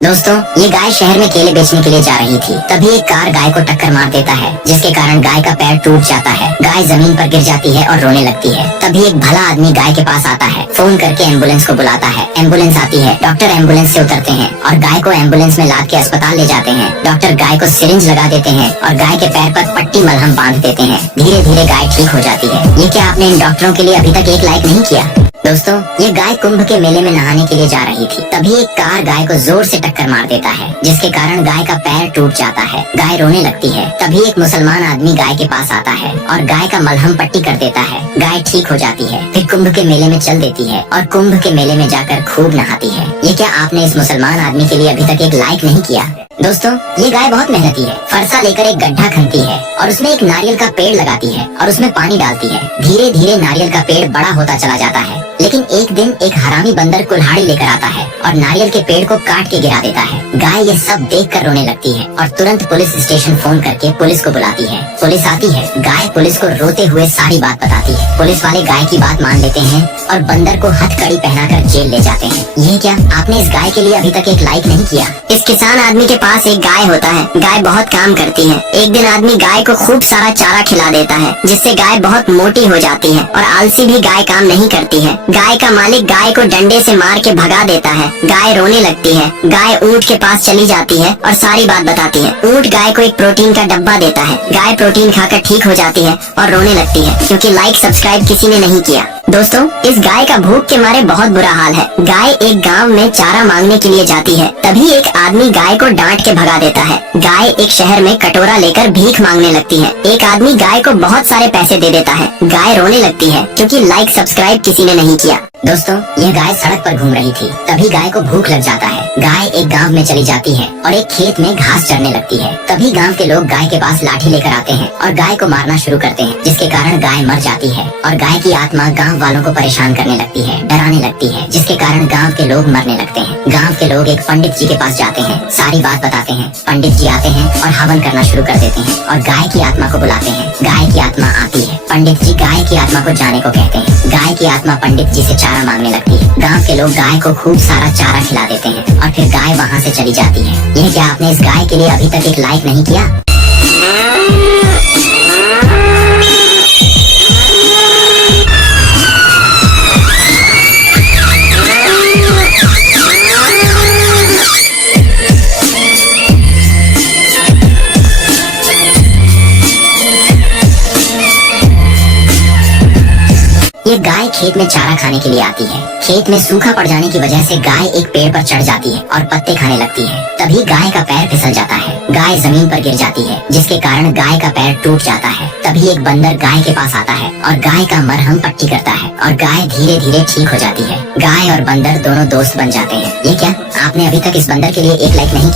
दोस्तों, ये गाय शहर में केले बेचने के लिए जा रही थी। तभी एक कार गाय को टक्कर मार देता है, जिसके कारण गाय का पैर टूट जाता है। गाय जमीन पर गिर जाती है और रोने लगती है। तभी एक भला आदमी गाय के पास आता है, फोन करके एम्बुलेंस को बुलाता है। एम्बुलेंस आती है, डॉक्टर एम्बुलेंस से उतरते हैं और गाय को एम्बुलेंस में लाद के अस्पताल ले जाते हैं। डॉक्टर गाय को सिरिंज लगा देते हैं और गाय के पैर पर पट्टी मलहम बांध देते हैं। धीरे धीरे गाय ठीक हो जाती है। ये क्या आपने इन डॉक्टरों के लिए अभी तक एक लाइक नहीं किया? दोस्तों, ये गाय कुंभ के मेले में नहाने के लिए जा रही थी। तभी एक कार गाय को जोर से टक्कर मार देता है, जिसके कारण गाय का पैर टूट जाता है। गाय रोने लगती है। तभी एक मुसलमान आदमी गाय के पास आता है और गाय का मलहम पट्टी कर देता है। गाय ठीक हो जाती है। फिर कुंभ के मेले में चल देती है और कुंभ के मेले में जाकर खूब नहाती है। ये क्या आपने इस मुसलमान आदमी के लिए अभी तक एक लाइक नहीं किया? दोस्तों, ये गाय बहुत मेहनती है। फरसा लेकर एक गड्ढा खनती है और उसमें एक नारियल का पेड़ लगाती है और उसमें पानी डालती है। धीरे धीरे नारियल का पेड़ बड़ा होता चला जाता है। लेकिन एक दिन एक हरामी बंदर कुल्हाड़ी लेकर आता है और नारियल के पेड़ को काट के गिरा देता है। गाय ये सब देखकर रोने लगती है और तुरंत पुलिस स्टेशन फोन करके पुलिस को बुलाती है। पुलिस आती है। गाय पुलिस को रोते हुए सारी बात बताती है। पुलिस वाले गाय की बात मान लेते हैं और बंदर को हथकड़ी पहनाकर जेल ले जाते हैं। ये क्या आपने इस गाय के लिए अभी तक एक लाइक नहीं किया? इस किसान आदमी के पास एक गाय होता है। गाय बहुत काम करती है। एक दिन आदमी गाय को खूब सारा चारा खिला देता है, जिससे गाय बहुत मोटी हो जाती है और आलसी भी गाय काम नहीं करती है। गाय का मालिक गाय को डंडे से मार के भगा देता है। गाय रोने लगती है। गाय ऊंट के पास चली जाती है और सारी बात बताती है। ऊंट गाय को एक प्रोटीन का डब्बा देता है। गाय प्रोटीन खाकर ठीक हो जाती है और रोने लगती है, क्योंकि लाइक सब्सक्राइब किसी ने नहीं किया। दोस्तों, इस गाय का भूख के मारे बहुत बुरा हाल है। गाय एक गांव में चारा मांगने के लिए जाती है। तभी एक आदमी गाय को डांट के भगा देता है। गाय एक शहर में कटोरा लेकर भीख मांगने लगती है। एक आदमी गाय को बहुत सारे पैसे दे देता है। गाय रोने लगती है, क्योंकि लाइक सब्सक्राइब किसी ने नहीं किया। दोस्तों, यह गाय सड़क पर घूम रही थी। तभी गाय को भूख लग जाता है। गाय एक गांव में चली जाती है और एक खेत में घास चरने लगती है। तभी गांव के लोग गाय के पास लाठी लेकर आते हैं और गाय को मारना शुरू करते हैं, जिसके कारण गाय मर जाती है और गाय की आत्मा गांव वालों को परेशान करने लगती है, डराने लगती है, जिसके कारण गांव के लोग मरने लगते हैं। गांव के लोग एक पंडित जी के पास जाते हैं, सारी बात बताते हैं। पंडित जी आते हैं और हवन करना शुरू कर देते हैं और गाय की आत्मा को बुलाते हैं। गाय की आत्मा आती है। पंडित जी गाय की आत्मा को जाने को कहते हैं। गाय की आत्मा पंडित जी से चारा मांगने लगती है। गांव के लोग गाय को खूब सारा चारा खिला देते हैं और फिर गाय वहां से चली जाती है। ये क्या आपने इस गाय के लिए अभी तक एक लाइक नहीं किया? ये गाय खेत में चारा खाने के लिए आती है। खेत में सूखा पड़ जाने की वजह से गाय एक पेड़ पर चढ़ जाती है और पत्ते खाने लगती है। तभी गाय का पैर फिसल जाता है। गाय जमीन पर गिर जाती है, जिसके कारण गाय का पैर टूट जाता है। तभी एक बंदर गाय के पास आता है और गाय का मरहम पट्टी करता है और गाय धीरे धीरे ठीक हो जाती है। गाय और बंदर दोनों दोस्त बन जाते हैं। ये क्या आपने अभी तक इस बंदर के लिए एक लाइक नहीं किया?